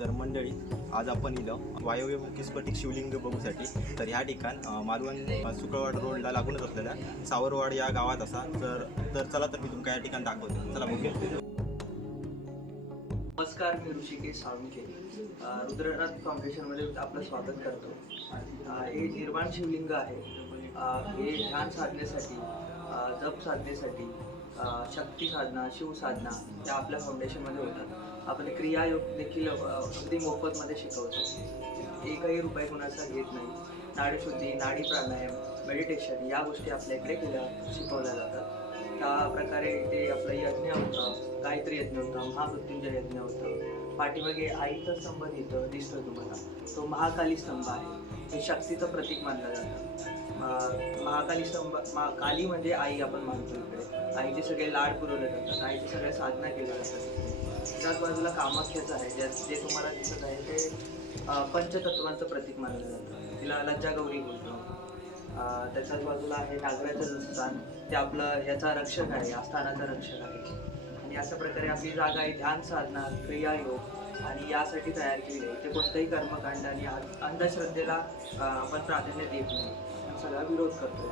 तर मंडळी आज आपण इलो वायव्य स्फटिक शिवलिंग बघूसाठी. तर ह्या ठिकाण मालवण सुकळवाड रोडला लागूनच असलेल्या सावरवाड या गावात असा. तर चला तर मी तुमका या ठिकाण दाखवतो. चला बघूया. नमस्कार, मी ऋषिकेश साळुंखे रुद्रनाथ फाउंडेशनमध्ये आपलं स्वागत करतो. हे निर्वाण शिवलिंग आहे. हे ध्यान साधनेसाठी, जप साधनेसाठी, शक्ती साधना, शिवसाधना या आपल्या फाउंडेशनमध्ये होतात. आपण क्रियायोग देखील अगदी मोफतमध्ये शिकवतो. एकही रुपये कोणाचा घेत नाही. नाडीशुद्धी, नाडी प्राणायाम, मेडिटेशन या गोष्टी आपल्या इकडे शिकवल्या जातात. त्या प्रकारे इथे आपलं यज्ञ होतं, गायत्री यज्ञ होता, महामृत्युंजय यज्ञ होतं. पाठीमागे आईचा स्तंभ इथं दिसतोय तुम्हाला, तो महाकाली स्तंभ आहे. हे शक्तीचं प्रतीक मानलं जातं. महाकाली स्तंभ, काली म्हणजे आई आपण मानतो इकडे. आईचे सगळे लाड पुरवले जातात, आईचे सगळे साधना केल्या जातात. त्याच बाजूला कामाख्याचं आहे, जे तुम्हाला दिसत आहे ते पंचतत्वांचं प्रतीक मानलं जातं. तिला लज्जागौरी बोलतो. त्याच्याच बाजूला आहे नागराचं स्थान, ते आपलं याचा रक्षक आहे, आस्थानाचा रक्षक आहे. आणि अशा प्रकारे आपली जागा आहे ध्यान साधना, क्रियायोग आणि यासाठी तयार केली आहे. ते कोणत्याही कर्मकांड आणि अंधश्रद्धेला आपण प्राधान्य देत नाही, आपण सगळा विरोध करतो.